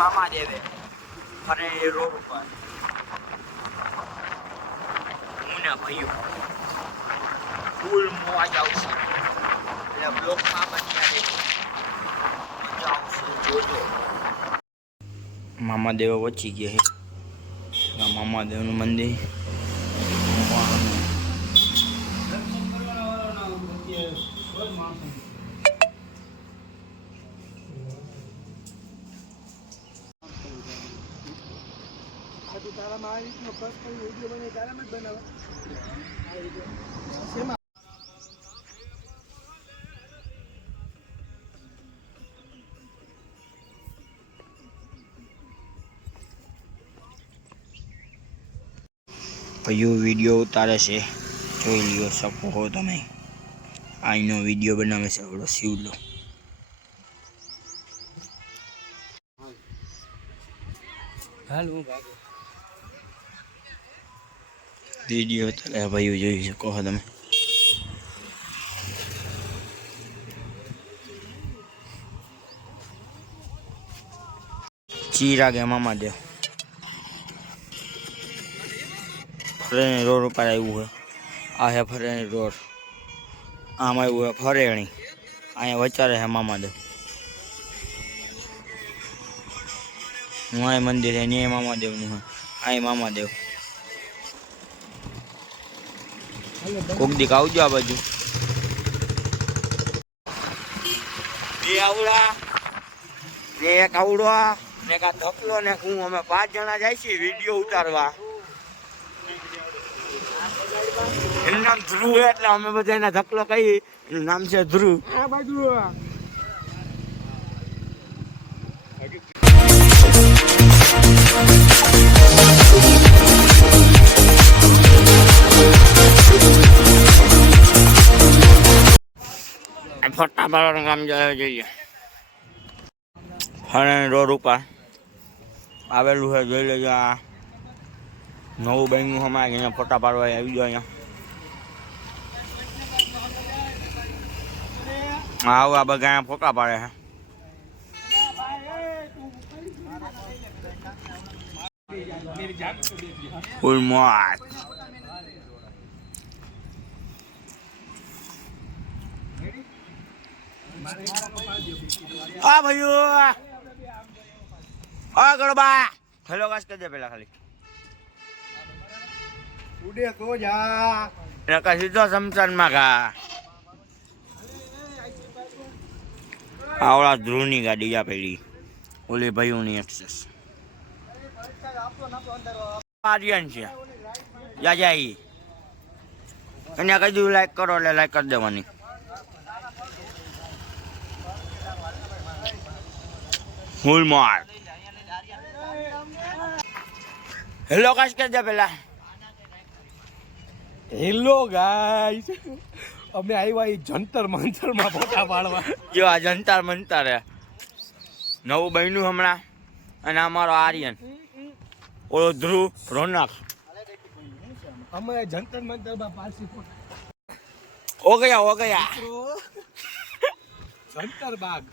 મામા દેવે ફરે રોડ ઉપર હું ને ભાઈઓ ફૂલ મોજ આવશે એટલે બ્લોકમાં બની મજા આવશે જોજો. મામા દેવ પહોંચી ગયા છે. મામા દેવનું મંદિર ભાઈઓ વિડીયો ઉતારે છે, જોઈ લ્યો શકો તમે. આઈનો વિડીયો બનાવે છે આપણો શિવલો. હાલો વિડીયો ઉતારે ભાઈઓ, જોઈ શકો છો તમે. ચીરા ગયા મામા દેવ ફરેણી રોડ ઉપર આવ્યું છે. આ છે ફરેણી રોડ. આમ આવ્યું છે ફરેણી. અહીંયા વચારે છે મામાદેવ. હું અહીં મંદિર છે ને મામાદેવનું છે. અહીં મામાદેવ. કોક દીક આવજો આ બાજુ. બે આવડા ને એક આવડવા ને એક આ ધકલો ને હું, અમે 5 જણા જાય છીએ વિડીયો ઉતારવા. એનું નામ ધ્રુવ એટલે અમે બધા એના ધકલો કહી. એનું નામ છે ધ્રુવ. આ બાજુ ફોટા પાડવાનું કામ જોઈએ. ફરેણી રોડ ઉપર આવેલું છે, જોઈ લેજો. આ નવું બન્યું અમારે અહીંયા ફોટા પાડવા આવી ગયો. અહીંયા આવા બધા અહીંયા ફોટા પાડે છે. ફૂલ મોજ. હા ભાઈઓ, હા ગરબા હેલો કાશ કરી દે પેલા ખાલી. ઉડે તો જા નકા સીધો સમસાનમાં કા. આવડા ધ્રુવની ગાડી આપેલી ઓલી ભાઈઓની એક્સેસ. આર્યન છે જા જાય એને કીધું લાઈક કરો એટલે લાઈક કરી દેવાની. ફૂલ માર. હેલો કાશ કરી દે પેલા. હેલો ગાઈસ, અમે આવ્યા એ જંતર મંતર માં ફોટા પાડવા. જો આ જંતર મંતર હે નવું બન્યું હમણાં. અને અમારો આર્યન, ઓલો ધ્રુવ, રોનક. અમે જંતર મંતર માં પાછી હો ગયા જંતર બાગ.